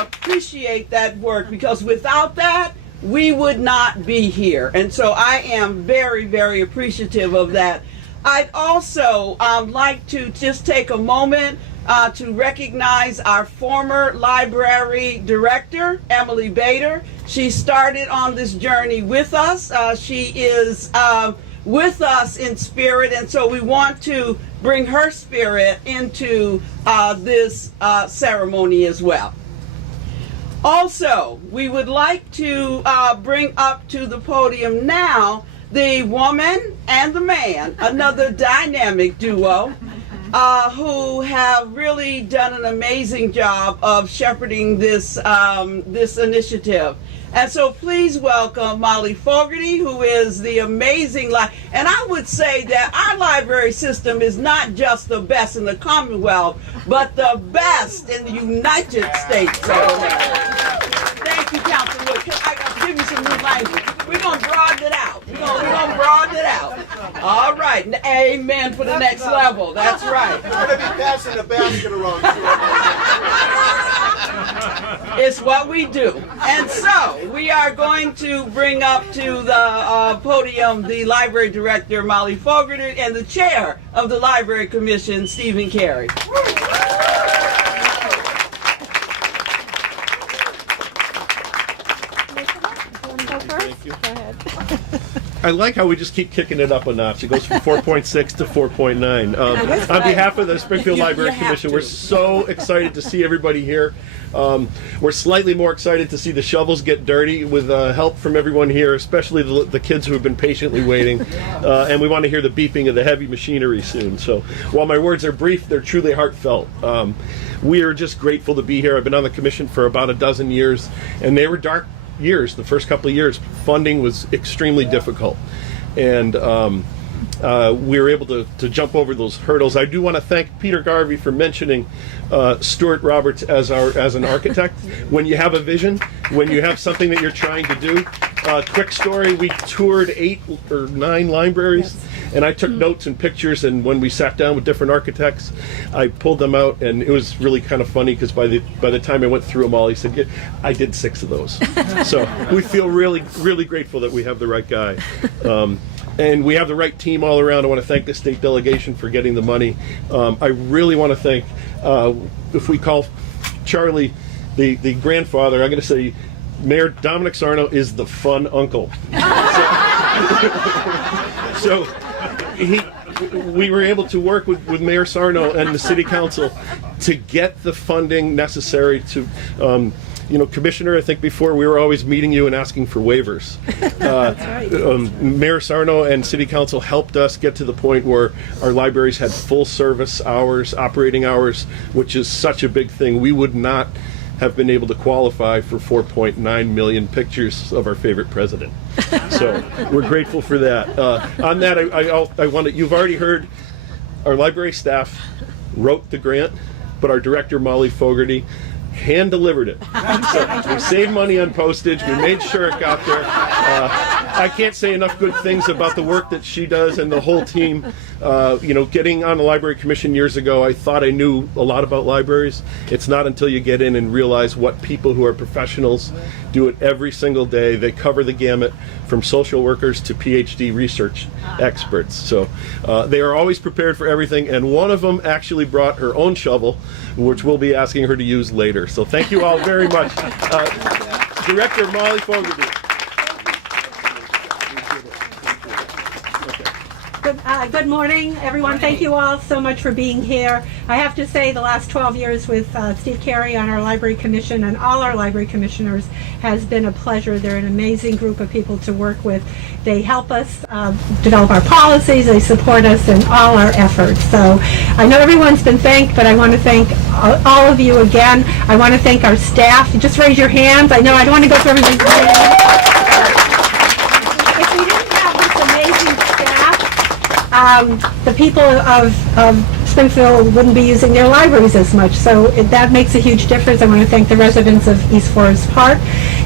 Appreciate that work, because without that we would not be here, and so I am very, very appreciative of that. I'd also like to just take a moment to recognize our former library director, Emily Bader. She started on this journey with us. She is with us in spirit, and so we want to bring her spirit into this ceremony as well. Also, we would like to bring up to the podium now the woman and the man, another dynamic duo, who have really done an amazing job of shepherding this this initiative. And so please welcome Molly Fogarty, who is the amazing and I would say that our library system is not just the best in the Commonwealth, but the best in the United States of America. Thank you, Councilwood. I give you some new language. We're going to broaden it out. We're going to broaden it out. All right. Amen for the next level. That's right. I'm going to be passing the basket around. It's what we do. And so we are going to bring up to the podium the library director, Molly Fogarty, and the chair of the Library Commission, Stephen Carey. I like how we just keep kicking it up a notch. It goes from 4.6 to 4.9. On behalf of the Springfield Library Commission, we're so excited to see everybody here. We're slightly more excited to see the shovels get dirty with help from everyone here, especially the kids who have been patiently waiting. And we want to hear the beeping of the heavy machinery soon. So while my words are brief, they're truly heartfelt. We are just grateful to be here. I've been on the commission for about a dozen years, and they were dark years. The first couple of years, funding was extremely difficult, and we were able to jump over those hurdles. I do want to thank Peter Garvey for mentioning Stuart Roberts as an architect. When you have a vision, when you have something that you're trying to do, quick story, we toured 8 or 9 libraries. Yes. And I took notes and pictures, and when we sat down with different architects, I pulled them out, and it was really kind of funny because by the time I went through them all, he said, yeah, I did 6 of those. So we feel really, really grateful that we have the right guy. And we have the right team all around. I want to thank the state delegation for getting the money. I really want to thank, if we call Charlie the grandfather, I'm going to say Mayor Dominic Sarno is the fun uncle. So we were able to work with Mayor Sarno and the City Council to get the funding necessary to, Commissioner, I think before we were always meeting you and asking for waivers. That's right. Mayor Sarno and City Council helped us get to the point where our libraries had full service hours, operating hours, which is such a big thing. We would not have been able to qualify for 4.9 million pictures of our favorite president. So we're grateful for that. On that, I want to, you've already heard our library staff wrote the grant, but our director, Molly Fogarty, hand delivered it. So we saved money on postage. We made sure it got there. I can't say enough good things about the work that she does and the whole team. Getting on the Library Commission years ago, I thought I knew a lot about libraries. It's not until you get in and realize what people who are professionals do it every single day. They cover the gamut from social workers to PhD research experts. So they are always prepared for everything, and one of them actually brought her own shovel, which we'll be asking her to use later. So thank you all very much. Director Molly Fogarty. Good morning, everyone. Thank you all so much for being here. I have to say the last 12 years with Steve Carey on our Library Commission and all our Library Commissioners has been a pleasure. They're an amazing group of people to work with. They help us develop our policies. They support us in all our efforts. So I know everyone's been thanked, but I want to thank all of you again. I want to thank our staff. Just raise your hands. I know I don't want to go through everybody's name. If we didn't have this amazing staff, the people of Springfield wouldn't be using their libraries as much, so that makes a huge difference. I want to thank the residents of East Forest Park,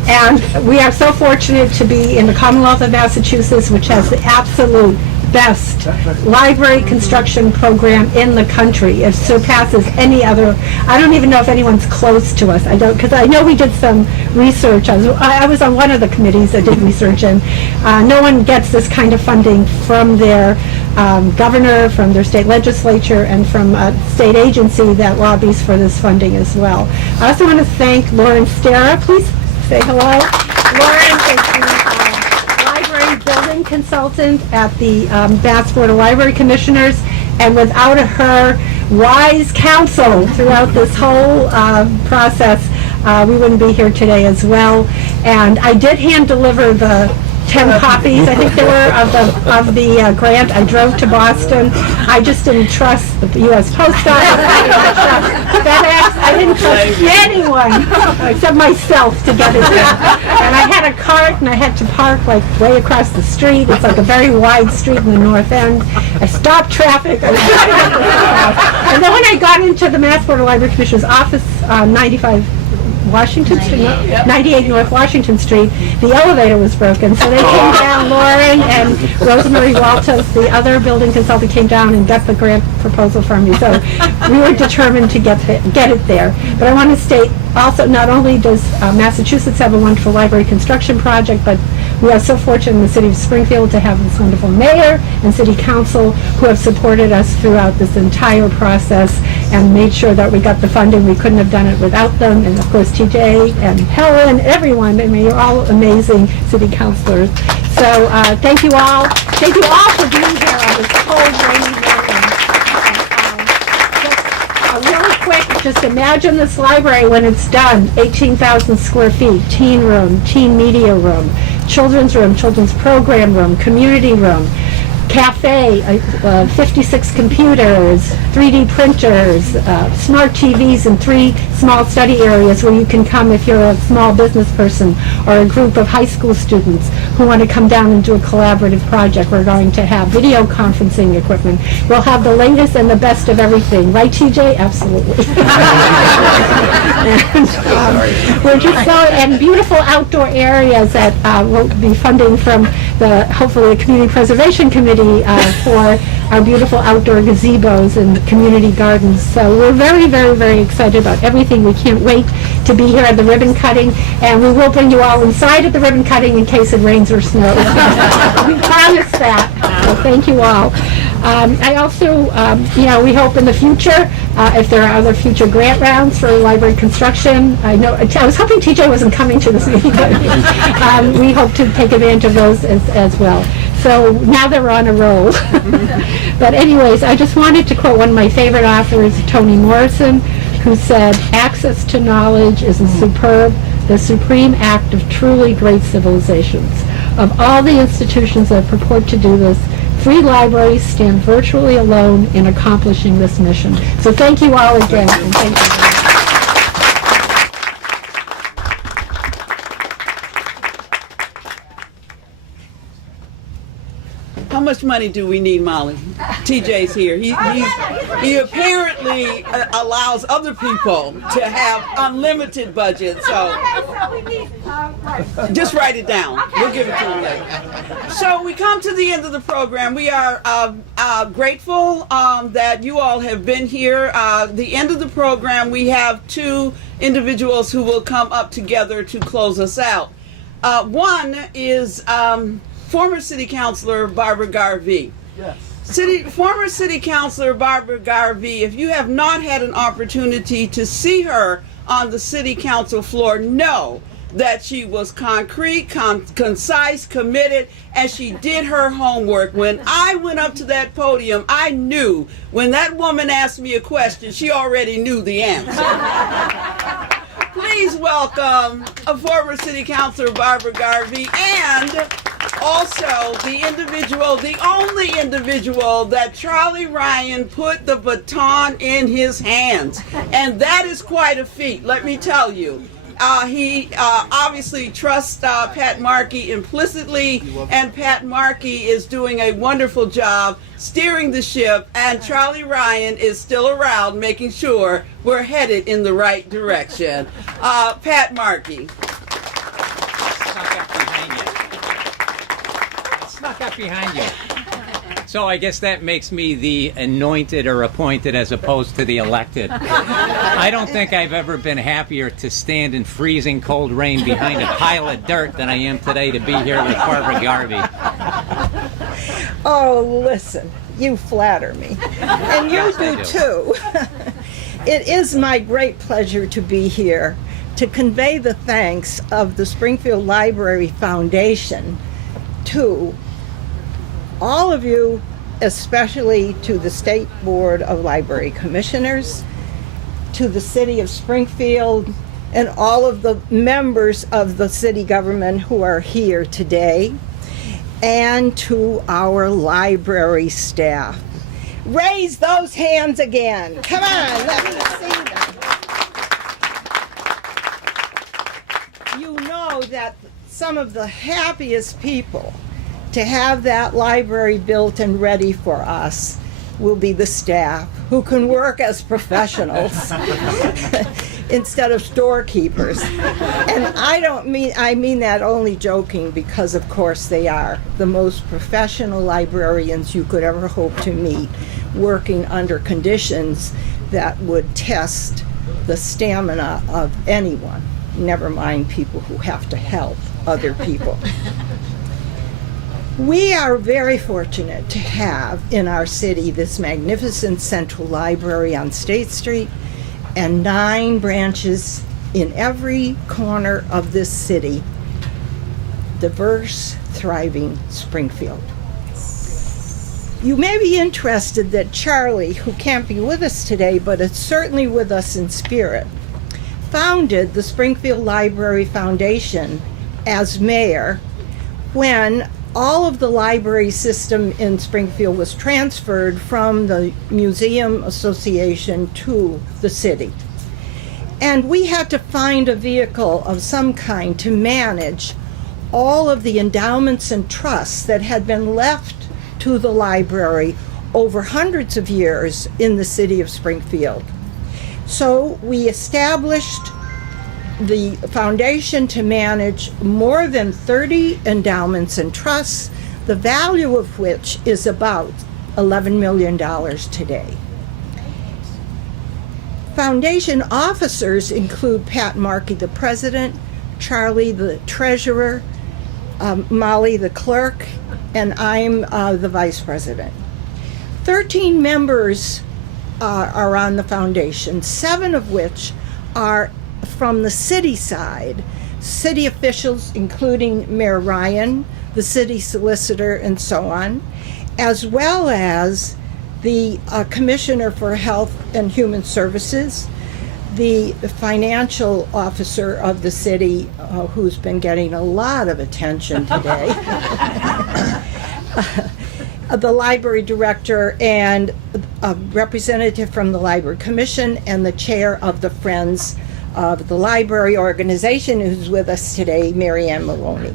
and we are so fortunate to be in the Commonwealth of Massachusetts, which has the absolute best library construction program in the country. It surpasses any other. I don't even know if anyone's close to us. I don't, because I know we did some research. I was on one of the committees that did research, and no one gets this kind of funding from their governor, from their state legislature, and from a state agency that lobbies for this funding as well. I also want to thank Lauren Stara. Please say hello. Lauren is the library building consultant at the Mass Board of Library Commissioners, and without her wise counsel throughout this whole process, we wouldn't be here today as well. And I did hand deliver the 10 copies, I think there were, of the grant. I drove to Boston. I just didn't trust the U.S. Post Office. I didn't trust FedEx. I didn't trust anyone except myself to get it there. And I had a cart, and I had to park like way across the street. It's like a very wide street in the north end. I stopped traffic. I was trying to get this house. And then when I got into the Mass Board of Library Commissioner's office, 95 Washington Street, 98 North Washington Street, the elevator was broken. So they came down, Lauren and Rosemary Waltos, the other building consultant, came down and got the grant proposal from me. So we were determined to get it there. But I want to state also, not only does Massachusetts have a wonderful library construction project, but we are so fortunate in the city of Springfield to have this wonderful mayor and city council who have supported us throughout this entire process and made sure that we got the funding. We couldn't have done it without them. And of course, TJ and Helen, everyone. I mean, you're all amazing city councilors. So thank you all. Thank you all for being here on this cold, rainy day. Really quick, just imagine this library when it's done. 18,000 square feet, teen room, teen media room, children's program room, community room, cafe, 56 computers, 3D printers, smart TVs in 3 small study areas where you can come if you're a small business person or a group of high school students who want to come down and do a collaborative project. We're going to have video conferencing equipment. We'll have the latest and the best of everything. Right, TJ? Absolutely. And, we're just so, and beautiful outdoor areas that we'll be funding from the, hopefully, the Community Preservation Committee for our beautiful outdoor gazebos and community gardens. So we're very, very, very excited about everything. We can't wait to be here at the ribbon cutting, and we will bring you all inside at the ribbon cutting in case it rains or snows. We promise that. So thank you all. I also, we hope in the future, if there are other future grant rounds for library construction, I was hoping TJ wasn't coming to this meeting, but we hope to take advantage of those as well. So now that we're on a roll. But anyways, I just wanted to quote one of my favorite authors, Toni Morrison, who said, "Access to knowledge is the supreme act of truly great civilizations. Of all the institutions that purport to do this, free libraries stand virtually alone in accomplishing this mission." So thank you all again, and thank you. How much money do we need, Molly? TJ's here. He apparently allows other people to have unlimited budgets. So just write it down. We'll give it to him later. So we come to the end of the program. We are grateful that you all have been here. The end of the program, we have two individuals who will come up together to close us out. One is former City Councilor Barbara Garvey. Yes. Former City Councilor Barbara Garvey, if you have not had an opportunity to see her on the City Council floor, know that she was concrete, concise, committed, and she did her homework. When I went up to that podium, I knew when that woman asked me a question, she already knew the answer. Please welcome a former City Councilor Barbara Garvey, and also the only individual that Charlie Ryan put the baton in his hands. And that is quite a feat, let me tell you. He obviously trusts Pat Markey implicitly, and Pat Markey is doing a wonderful job steering the ship, and Charlie Ryan is still around making sure we're headed in the right direction. Pat Markey. Snuck up behind you. So I guess that makes me the anointed or appointed as opposed to the elected. I don't think I've ever been happier to stand in freezing cold rain behind a pile of dirt than I am today to be here with Barbara Garvey. Oh, listen, you flatter me. And you do too. It is my great pleasure to be here to convey the thanks of the Springfield Library Foundation to all of you, especially to the State Board of Library Commissioners, to the City of Springfield, and all of the members of the city government who are here today, and to our library staff. Raise those hands again. Come on, let me see them. You know that some of the happiest people to have that library built and ready for us will be the staff, who can work as professionals instead of storekeepers. And I mean that only joking, because of course they are the most professional librarians you could ever hope to meet, working under conditions that would test the stamina of anyone, never mind people who have to help other people. We are very fortunate to have in our city this magnificent central library on State Street and 9 branches in every corner of this city. Diverse, thriving Springfield. You may be interested that Charlie, who can't be with us today, but is certainly with us in spirit, founded the Springfield Library Foundation as mayor when all of the library system in Springfield was transferred from the Museum Association to the city. And we had to find a vehicle of some kind to manage all of the endowments and trusts that had been left to the library over hundreds of years in the city of Springfield. So we established the foundation to manage more than 30 endowments and trusts, the value of which is about $11 million today. Foundation officers include Pat Markey, the president, Charlie, the treasurer, Molly, the clerk, and I'm the vice president. 13 members are on the foundation, 7 of which are from the city side, city officials including Mayor Ryan, the city solicitor, and so on, as well as the Commissioner for Health and Human Services, the financial officer of the city, who's been getting a lot of attention today, the library director, and a representative from the Library Commission, and the chair of the Friends of the Library Organization, who's with us today, Mary Ann Maloney.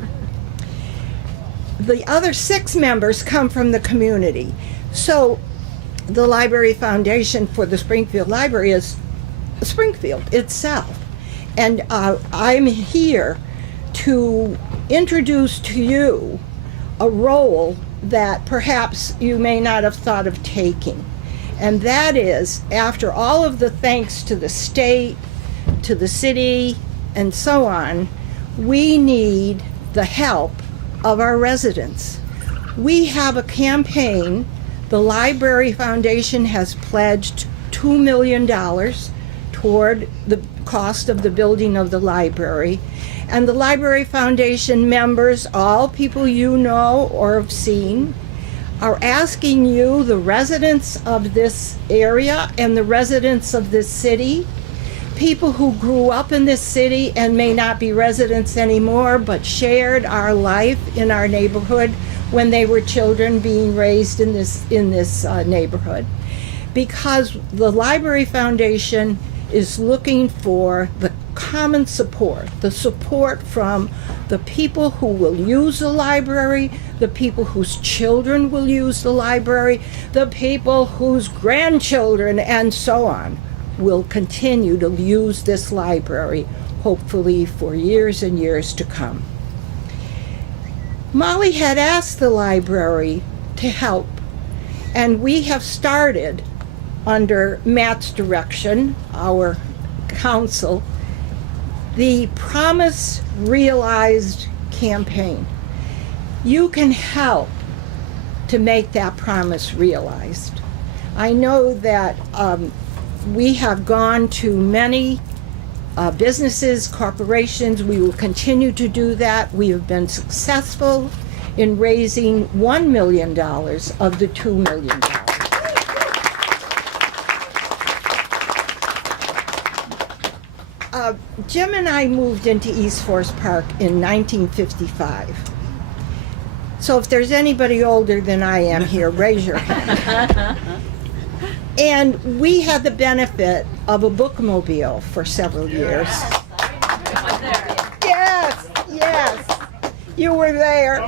the other 6 members come from the community. So the Library Foundation for the Springfield Library is Springfield itself. And I'm here to introduce to you a role that perhaps you may not have thought of taking. And that is, after all of the thanks to the state, to the city, and so on, we need the help of our residents. We have a campaign. The Library Foundation has pledged $2 million toward the cost of the building of the library. And the Library Foundation members, all people you know or have seen, are asking you, the residents of this area and the residents of this city, people who grew up in this city and may not be residents anymore, but shared our life in our neighborhood when they were children being raised in this neighborhood. Because the Library Foundation is looking for the common support, the support from the people who will use the library, the people whose children will use the library, the people whose grandchildren and so on will continue to use this library, hopefully for years and years to come. Molly had asked the library to help, and we have started, under Matt's direction, our council, the Promise Realized campaign. You can help to make that promise realized. I know that we have gone to many businesses, corporations. We will continue to do that. We have been successful in raising $1 million of the $2 million. Jim and I moved into East Forest Park in 1955. So if there's anybody older than I am here, raise your hand. And we had the benefit of a bookmobile for several years. Yes, yes, you were there.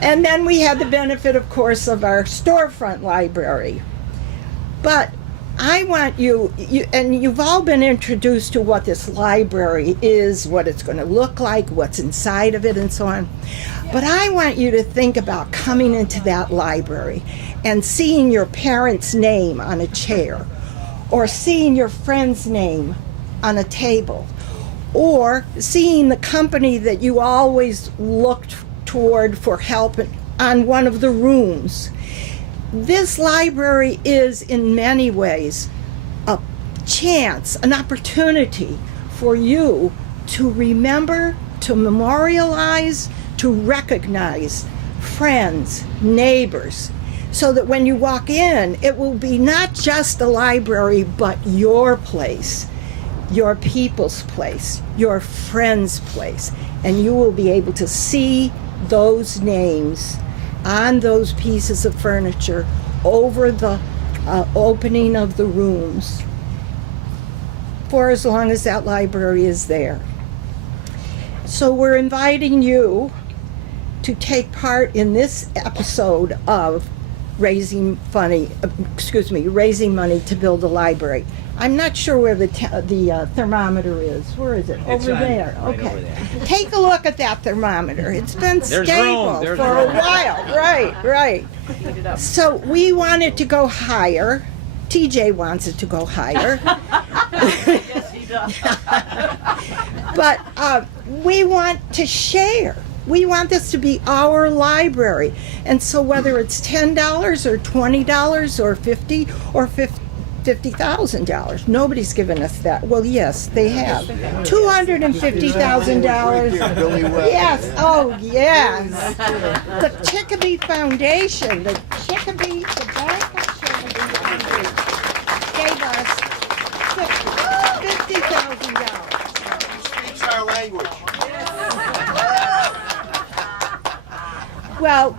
And then we had the benefit, of course, of our storefront library. But I want you, and you've all been introduced to what this library is, what it's going to look like, what's inside of it, and so on. But I want you to think about coming into that library and seeing your parent's name on a chair, or seeing your friend's name on a table, or seeing the company that you always looked toward for help on one of the rooms. This library is, in many ways, a chance, an opportunity for you to remember, to memorialize, to recognize friends, neighbors, so that when you walk in, it will be not just a library, but your place, your people's place, your friend's place. And you will be able to see those names on those pieces of furniture over the opening of the rooms for as long as that library is there. So we're inviting you to take part in this episode of raising money to build a library. I'm not sure where the thermometer is. Where is it? It's over there. right Okay. over there. Take a look at that thermometer. It's been There's stable room. There's for a room. while. Right. So we want it to go higher. TJ wants it to go higher. Yes, he does. But we want to share. We want this to be our library. And so whether it's $10 or $20 or $50 or $50,000, nobody's given us that. Well, yes, they have. $250,000. Yes, oh yes. The Chicopee Foundation, the Bank of Chicopee gave us $50,000. Speaks our language. Well,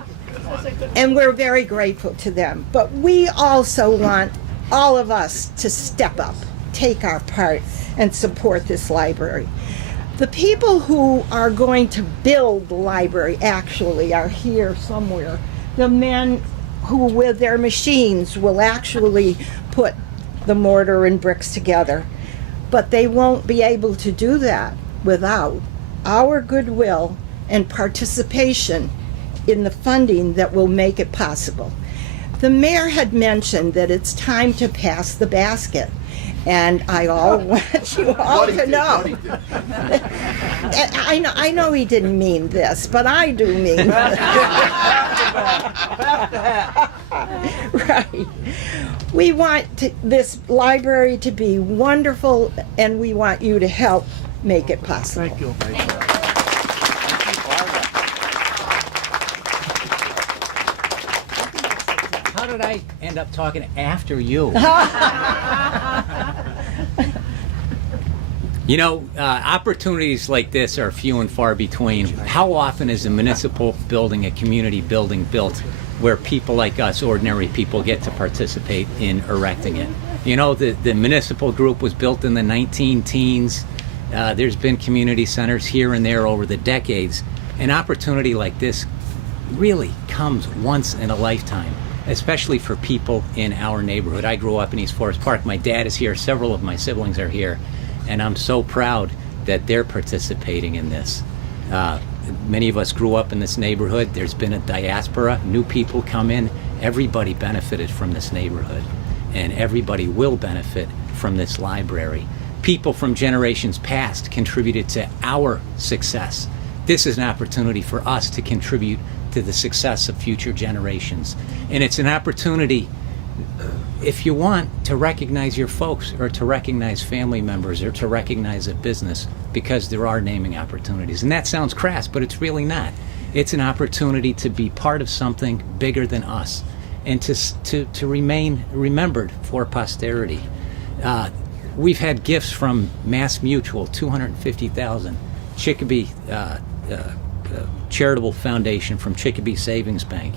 and we're very grateful to them. But we also want all of us to step up, take our part, and support this library. The people who are going to build the library actually are here somewhere. The men who, with their machines, will actually put the mortar and bricks together. But they won't be able to do that without our goodwill and participation in the funding that will make it possible. The mayor had mentioned that it's time to pass the basket, and I want you all to know. I know he didn't mean this, but I do mean this. Right. We want this library to be wonderful, and we want you to help make it possible. Thank you. How did I end up talking after you? You know, opportunities like this are few and far between. How often is a municipal building, a community building built where people like us, ordinary people, get to participate in erecting it? You know, the municipal group was built in the 19-teens. There's been community centers here and there over the decades. An opportunity like this really comes once in a lifetime, especially for people in our neighborhood. I grew up in East Forest Park. My dad is here. Several of my siblings are here. And I'm so proud that they're participating in this. Many of us grew up in this neighborhood. There's been a diaspora. New people come in. Everybody benefited from this neighborhood. And everybody will benefit from this library. People from generations past contributed to our success. This is an opportunity for us to contribute to the success of future generations. And it's an opportunity, if you want, to recognize your folks, or to recognize family members, or to recognize a business, because there are naming opportunities. And that sounds crass, but it's really not. It's an opportunity to be part of something bigger than us, and to remain remembered for posterity. We've had gifts from Mass Mutual, $250,000, Chicopee Charitable Foundation from Chicopee Savings Bank,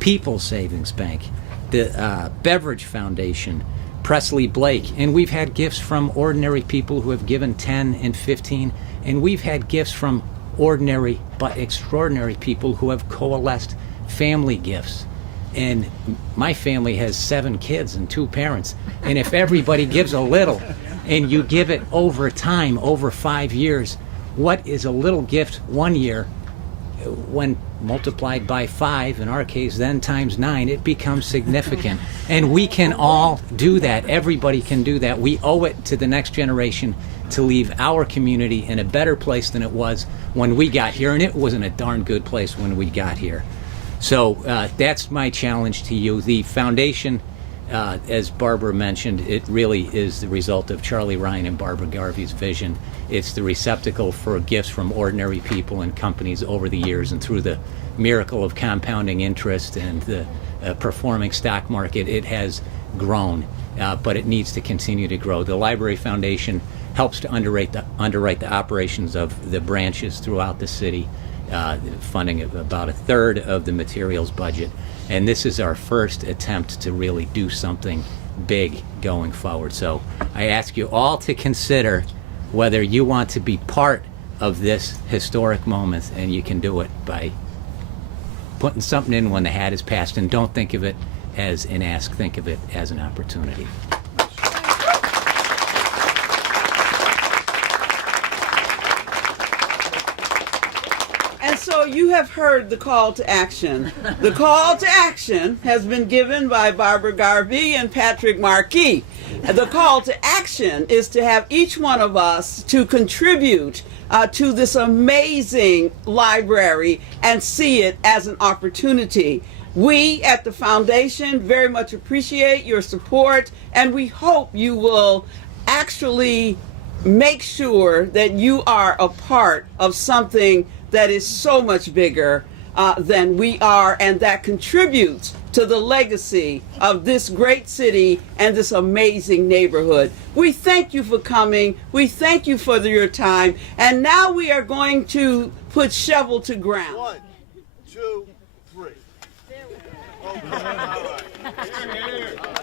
People's Savings Bank, the Beverage Foundation, Presley Blake, and we've had gifts from ordinary people who have given 10 and 15, and we've had gifts from ordinary but extraordinary people who have coalesced family gifts. And my family has 7 kids and 2 parents, and if everybody gives a little and you give it over time, over 5 years, what is a little gift one year, when multiplied by 5, in our case, then times 9, it becomes significant. And we can all do that. Everybody can do that. We owe it to the next generation to leave our community in a better place than it was when we got here. And it wasn't a darn good place when we got here. So that's my challenge to you. The foundation, as Barbara mentioned, it really is the result of Charlie Ryan and Barbara Garvey's vision. It's the receptacle for gifts from ordinary people and companies over the years, and through the miracle of compounding interest and the performing stock market, it has grown, but it needs to continue to grow. The Library Foundation helps to underwrite the operations of the branches throughout the city, funding about 1/3 of the materials budget. And this is our first attempt to really do something big going forward. So I ask you all to consider whether you want to be part of this historic moment, and you can do it by putting something in when the hat is passed. And don't think of it as an ask, think of it as an opportunity. And so you have heard the call to action. The call to action has been given by Barbara Garvey and Patrick Markey. The call to action is to have each one of us to contribute to this amazing library and see it as an opportunity. We at the foundation very much appreciate your support, and we hope you will actually make sure that you are a part of something that is so much bigger than we are, and that contributes to the legacy of this great city and this amazing neighborhood. We thank you for coming. We thank you for your time. And now we are going to put shovel to ground. 1, 2, 3. Okay. All right. Here, here.